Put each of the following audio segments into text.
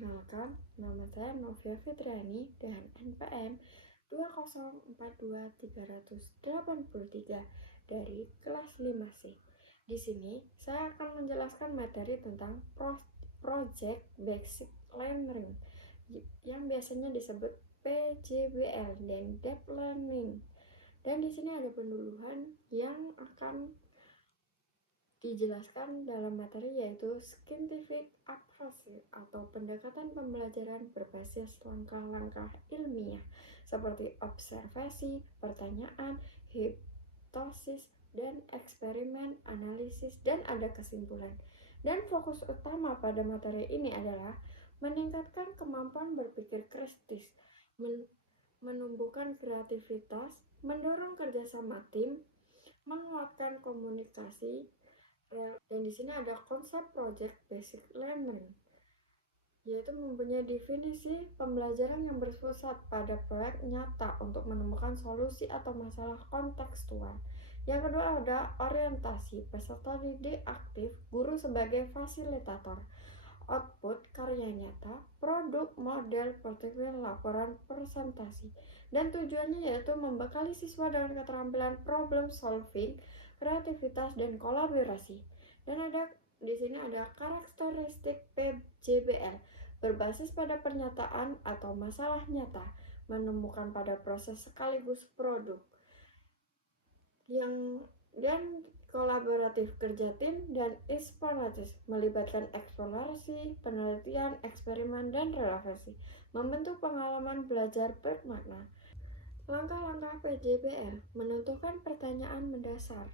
Perkenalkan, nama saya Novia Fitriani dengan NPM 2042383 dari kelas 5C. Di sini, saya akan menjelaskan materi tentang Project Basic Learning yang biasanya disebut PJBL dan Deep Learning. Dan di sini ada penduluhan yang akan dijelaskan dalam materi yaitu scientific approach atau pendekatan pembelajaran berbasis langkah-langkah ilmiah seperti observasi, pertanyaan, hipotesis, dan eksperimen, analisis, dan ada kesimpulan. Dan fokus utama pada materi ini adalah meningkatkan kemampuan berpikir kritis, menumbuhkan kreativitas, mendorong kerjasama tim, menguatkan komunikasi. Dan di sini ada konsep Project Basic Learning, yaitu mempunyai definisi pembelajaran yang berpusat pada proyek nyata untuk menemukan solusi atau masalah kontekstual. Yang kedua ada orientasi, peserta didik aktif, guru sebagai fasilitator, output karya nyata, produk, model, portfolio, laporan, presentasi. Dan tujuannya yaitu membekali siswa dengan keterampilan problem solving, kreativitas, dan kolaborasi. Dan di sini ada karakteristik PJBL, berbasis pada pernyataan atau masalah nyata, menemukan pada proses sekaligus produk. Dan kolaboratif kerja tim dan eksploratif, melibatkan eksplorasi, penelitian, eksperimen, dan relevansi, membentuk pengalaman belajar bermakna. Langkah-langkah PJBL menentukan pertanyaan mendasar,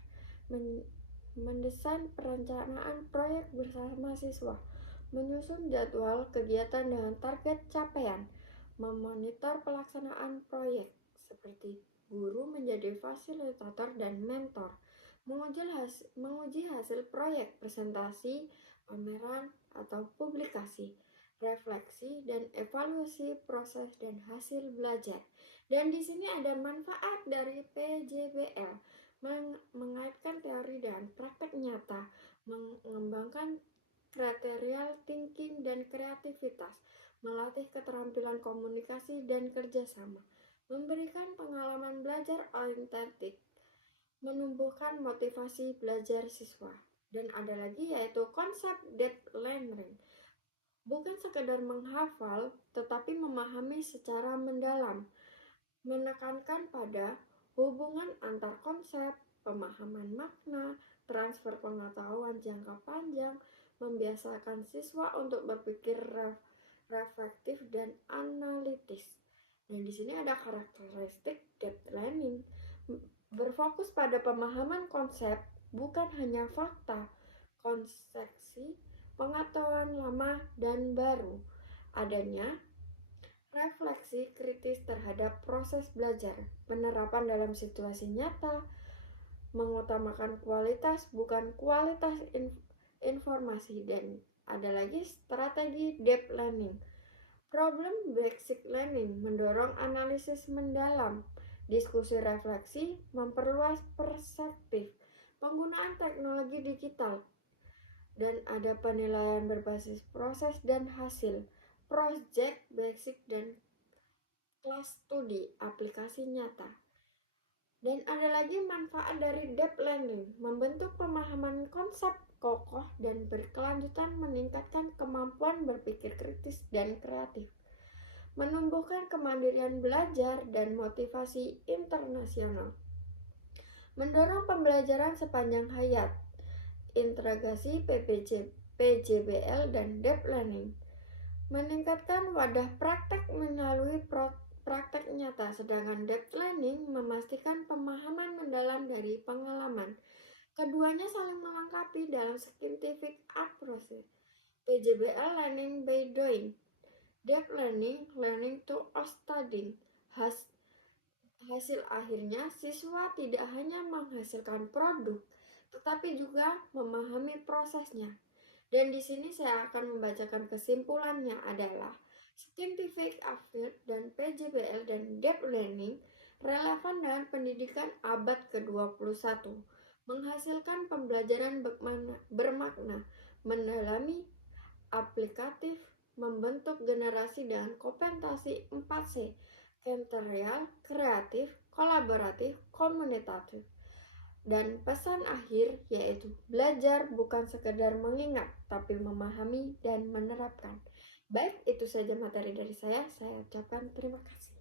mendesain perencanaan proyek bersama siswa, menyusun jadwal kegiatan dengan target capaian, memonitor pelaksanaan proyek seperti guru menjadi fasilitator dan mentor, menguji hasil proyek, presentasi, pameran, atau publikasi, refleksi dan evaluasi proses dan hasil belajar. Dan di sini ada manfaat dari PJBL, mengaitkan teori dan praktek nyata, mengembangkan critical thinking dan kreativitas, melatih keterampilan komunikasi dan kerjasama, memberikan pengalaman belajar autentik, menumbuhkan motivasi belajar siswa. Dan ada lagi yaitu konsep deep learning, bukan sekedar menghafal, tetapi memahami secara mendalam, menekankan pada hubungan antar konsep, pemahaman makna, transfer pengetahuan jangka panjang, membiasakan siswa untuk berpikir reflektif dan analitis. Dan di sini ada karakteristik deep learning, berfokus pada pemahaman konsep, bukan hanya fakta, konsepsi, pengetahuan lama dan baru. Adanya refleksi kritis terhadap proses belajar, penerapan dalam situasi nyata, mengutamakan kualitas bukan kualitas informasi. Dan ada lagi strategi deep learning, problem basic learning, mendorong analisis mendalam, diskusi refleksi, memperluas perspektif, penggunaan teknologi digital. Dan ada penilaian berbasis proses dan hasil, project basic dan kelas studi aplikasi nyata. Dan ada lagi manfaat dari deep learning, membentuk pemahaman konsep kokoh dan berkelanjutan, meningkatkan kemampuan berpikir kritis dan kreatif, menumbuhkan kemandirian belajar dan motivasi internasional, mendorong pembelajaran sepanjang hayat, integrasi PJBL dan deep learning, meningkatkan wadah praktek melalui praktek nyata, sedangkan deep learning memastikan pemahaman mendalam dari pengalaman. Keduanya saling melengkapi dalam scientific approach. PJBL learning by doing, deep learning learning to studying. Hasil akhirnya siswa tidak hanya menghasilkan produk, tetapi juga memahami prosesnya. Dan di sini saya akan membacakan kesimpulannya adalah scientific approach dan PJBL dan deep learning relevan dengan pendidikan abad ke-21, menghasilkan pembelajaran bermakna, mendalami, aplikatif, membentuk generasi dengan kompetensi 4C, kenterial, kreatif, kolaboratif, komunitatif. Dan pesan akhir yaitu belajar bukan sekedar mengingat, tapi memahami dan menerapkan. Baik, itu saja materi dari saya ucapkan terima kasih.